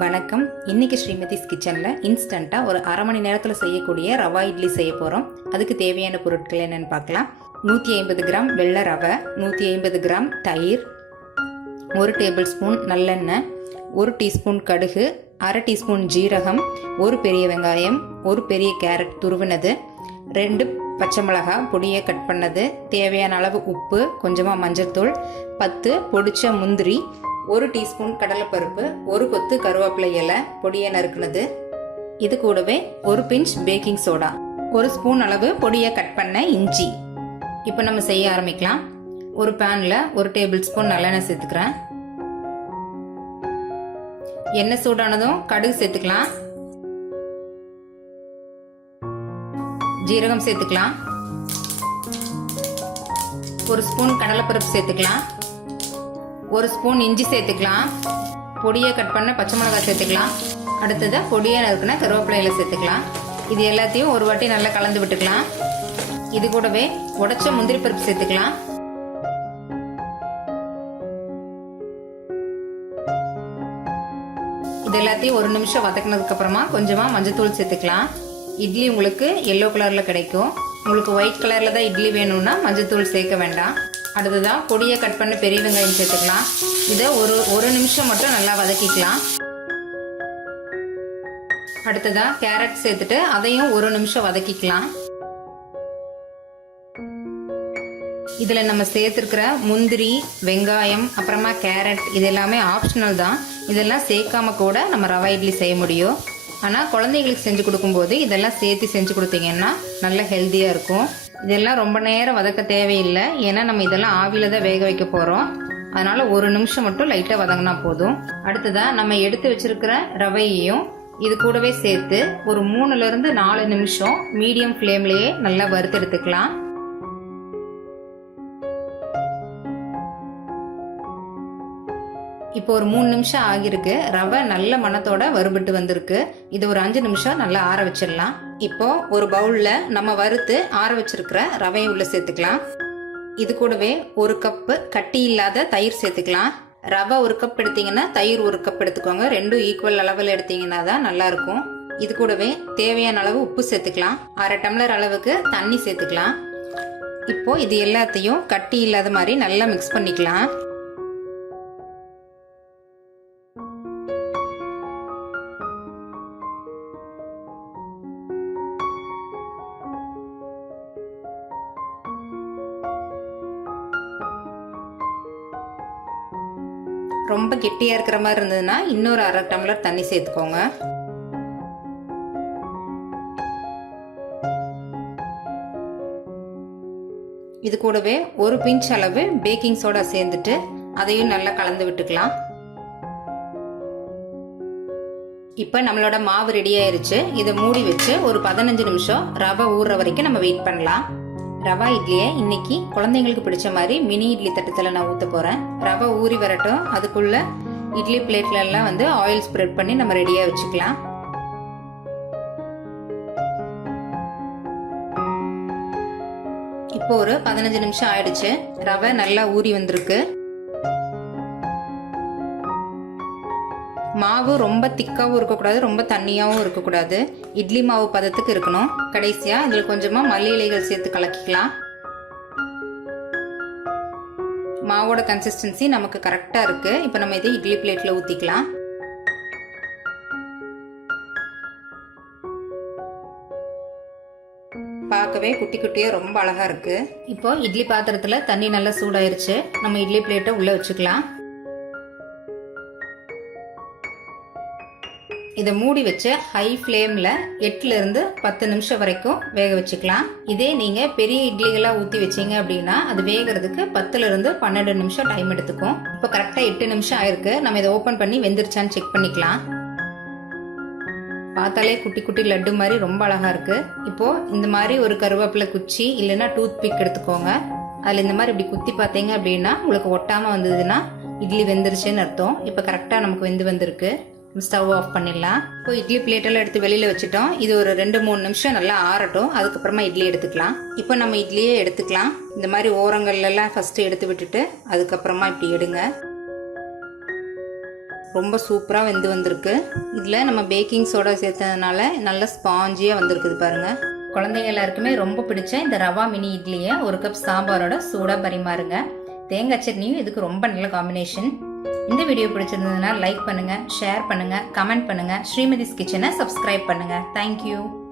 வணக்கம். இன்னைக்கு ஸ்ரீமதிஸ் கிச்சன்ல இன்ஸ்டண்டா ஒரு அரை மணி நேரத்துல செய்யக்கூடிய ரவா இட்லி செய்ய போறோம். அதுக்கு தேவையான பொருட்கள் என்னன்னு பார்க்கலாம். 150 கிராம் வெள்ளை ரவை, 150 கிராம் தயிர், 1 டேபிள் ஸ்பூன் நல்லெண்ணெய், 1 டீஸ்பூன் கடுகு, அரை டீஸ்பூன் ஜீரகம், 1 பெரிய வெங்காயம், 1 பெரிய கேரட் துருவினது, 2 பச்சை மிளகாய் பொடியை கட் பண்ணது, தேவையான அளவு உப்பு, கொஞ்சமாக மஞ்சள்தூள், 10 பொடிச்ச முந்திரி, 1 டீஸ்பூன் கடலைப்பருப்பு, 1 கொத்து கருவேப்பிலை இலை பொடியை நறுக்குனது, இது கூடவே 1 பிஞ்ச் பேக்கிங் சோடா, 1 ஸ்பூன் அளவு பொடியை கட் பண்ண இஞ்சி. இப்போ நம்ம செய்ய ஆரம்பிக்கலாம். ஒரு பேனில் 1 டேபிள் ஸ்பூன் நல்லெண்ணெய் சேர்த்துக்கிறேன். எண்ணெய் சூடானதும் கடுகு சேர்த்துக்கலாம், ஜீரகம் சேர்த்துக்கலாம், 1 ஸ்பூன் கடலைப்பருப்பு சேர்த்துக்கலாம், 1 ஸ்பூன் இஞ்சி சேர்த்துக்கலாம், பொடியை கட் பண்ண பச்சை மிளகாய் சேர்த்துக்கலாம், அடுத்தது பொடியை நறுக்குன கருவேப்பிலையில சேர்த்துக்கலாம். இது எல்லாத்தையும் ஒரு வாட்டி நல்லா கலந்து விட்டுக்கலாம். இது கூடவே உடைச்ச முந்திரி பருப்பு சேர்த்துக்கலாம். இது எல்லாத்தையும் 1 நிமிஷம் வதக்கினதுக்கு அப்புறமா கொஞ்சமா மஞ்சத்தூள் சேர்த்துக்கலாம். இட்லி உங்களுக்கு எல்லோ கலர்ல கிடைக்கும். உங்களுக்கு ஒயிட் கலர்ல தான் இட்லி வேணும்னா மஞ்சத்தூள் சேர்க்க வேண்டாம். அடுத்ததான் பொடியை கட் பண்ண பெரிய வெங்காயம் சேர்த்துக்கலாம். இதை ஒரு நிமிஷம் மட்டும் நல்லா வதக்கிக்கலாம். அடுத்ததா கேரட் சேர்த்துட்டு அதையும் 1 நிமிஷம் வதக்கிக்கலாம். இதுல நம்ம சேர்த்துருக்கிற முந்திரி, வெங்காயம், அப்புறமா கேரட் இது எல்லாமே ஆப்ஷனல் தான். இதெல்லாம் சேர்க்காம கூட நம்ம ரவா இட்லி செய்ய முடியும். ஆனால் குழந்தைங்களுக்கு செஞ்சு கொடுக்கும்போது இதெல்லாம் சேர்த்து செஞ்சு கொடுத்தீங்கன்னா நல்ல ஹெல்த்தியாக இருக்கும். இதெல்லாம் ரொம்ப நேரம் வதக்க தேவையில்லை, ஏன்னா நம்ம இதெல்லாம் ஆவியில தான் வேக வைக்க போகிறோம். அதனால 1 நிமிஷம் மட்டும் லைட்டாக வதங்கினா போதும். அடுத்ததாக நம்ம எடுத்து வச்சிருக்கிற ரவையையும் இது கூடவே சேர்த்து ஒரு 3 to 4 நிமிஷம் மீடியம் ஃப்ளேம்லேயே நல்லா வறுத்து எடுத்துக்கலாம். இப்போ ஒரு 3 நிமிஷம் ஆகிருக்கு. ரவை நல்ல மணத்தோட வறுபட்டு வந்திருக்கு. இது ஒரு 5 நிமிஷம் நல்லா ஆற வச்சிடலாம். இப்போ ஒரு பவுல்ல நம்ம வறுத்து ஆற வச்சிருக்கிற ரவையை உள்ள சேர்த்துக்கலாம். இது கூடவே 1 கப் கட்டி இல்லாத தயிர் சேர்த்துக்கலாம். ரவை 1 கப் எடுத்தீங்கன்னா தயிர் 1 கப் எடுத்துக்கோங்க. ரெண்டும் ஈக்குவல் அளவில் எடுத்தீங்கன்னா தான் நல்லா இருக்கும். இது கூடவே தேவையான அளவு உப்பு சேர்த்துக்கலாம். அரை டம்ளர் அளவுக்கு தண்ணி சேர்த்துக்கலாம். இப்போ இது எல்லாத்தையும் கட்டி இல்லாத மாதிரி நல்லா மிக்ஸ் பண்ணிக்கலாம். ரொம்ப கெட்டியா இருக்கிற மாதிரி இருந்ததுன்னா இன்னொரு அரை டம்ளர் தண்ணி சேர்த்துக்கோங்க. இது கூடவே 1 பிஞ்ச் அளவு பேக்கிங் சோடா சேர்ந்துட்டு அதையும் நல்லா கலந்து விட்டுக்கலாம். இப்ப நம்மளோட மாவு ரெடி ஆயிருச்சு. இதை மூடி வச்சு ஒரு 15 நிமிஷம் ரவை ஊறுற வரைக்கும் நம்ம வெயிட் பண்ணலாம். ரவா இட்லியை இன்னைக்கு குழந்தைங்களுக்கு பிடிச்ச மாதிரி மினி இட்லி தட்டத்தில் நான் ஊற்ற போகிறேன். ரவை ஊறி வரட்டும். அதுக்குள்ள இட்லி பிளேட்ல எல்லாம் ஆயில் ஸ்ப்ரெட் பண்ணி நம்ம ரெடியாக வச்சுக்கலாம். இப்போ ஒரு 15 நிமிஷம் ஆயிடுச்சு. ரவை நல்லா ஊறி வந்திருக்கு. மாவு ரொம்ப திக்காவும் இருக்கக்கூடாது, ரொம்ப தண்ணியாவும் இருக்கக்கூடாது. இட்லி மாவு பதத்துக்கு இருக்கணும். கடைசியா இதுல கொஞ்சமா மல்லி இலைகள் சேர்த்து கலக்கிக்கலாம். மாவோட கன்சிஸ்டன்சி நமக்கு கரெக்டா இருக்கு. இப்போ நம்ம இதை இட்லி பிளேட்ல ஊத்திக்கலாம். பார்க்கவே குட்டி குட்டியா ரொம்ப அழகா இருக்கு. இப்போ இட்லி பாத்திரத்துல தண்ணி நல்லா சூடாயிருச்சு. நம்ம இட்லி பிளேட்டை உள்ள வச்சுக்கலாம். இதை மூடி வச்சு ஹை ஃப்ளேம்ல 8 to 10 நிமிஷம் வரைக்கும் வேக வச்சுக்கலாம். இதே நீங்க பெரிய இட்லிகளா ஊத்தி வச்சீங்க அப்படின்னா அது வேகிறதுக்கு 10 to 12 நிமிஷம் டைம் எடுத்துக்கும். இப்போ கரெக்டா 8 நிமிஷம் ஆயிருக்கு. நம்ம இதை ஓபன் பண்ணி வெந்துருச்சான்னு செக் பண்ணிக்கலாம். பார்த்தாலே குட்டி குட்டி லட்டு மாதிரி ரொம்ப அழகா இருக்கு. இப்போ இந்த மாதிரி ஒரு கருவேப்பிலை குச்சி இல்லைன்னா டூத் பிக் எடுத்துக்கோங்க. அதுல இந்த மாதிரி இப்படி குத்தி பார்த்தீங்க அப்படின்னா உங்களுக்கு ஒட்டாம வந்ததுன்னா இட்லி வெந்துருச்சுன்னு அர்த்தம். இப்போ கரெக்டா நமக்கு வந்திருக்கு. ஸ்டவ் ஆஃப் பண்ணிடலாம். இப்போ இட்லி பிளேட்டெல்லாம் எடுத்து வெளியில வச்சுட்டோம். இது ஒரு 2-3 நிமிஷம் நல்லா ஆறட்டும். அதுக்கப்புறமா இட்லி எடுத்துக்கலாம். இப்போ நம்ம இட்லியே எடுத்துக்கலாம். இந்த மாதிரி ஓரங்கள்ல எல்லாம் ஃபர்ஸ்ட் எடுத்து விட்டுட்டு அதுக்கப்புறமா இப்படி எடுங்க. ரொம்ப சூப்பராக வெந்து வந்திருக்கு. இதில் நம்ம பேக்கிங் சோடா சேர்த்ததுனால நல்ல ஸ்பாஞ்சியாக வந்திருக்குது பாருங்கள். குழந்தைங்க எல்லாருக்குமே ரொம்ப பிடிச்ச இந்த ரவா மினி இட்லியை ஒரு கப் சாம்பாரோட சூடாக பரிமாறுங்க. தேங்காய் சட்னியும் இதுக்கு ரொம்ப நல்ல காம்பினேஷன். இந்த வீடியோ பிடிச்சிருந்ததுன்னா லைக் பண்ணுங்கள், ஷேர் பண்ணுங்கள், கமெண்ட் பண்ணுங்கள். ஸ்ரீமதிஸ் கிச்சனை சப்ஸ்கிரைப் பண்ணுங்கள். தேங்க்யூ.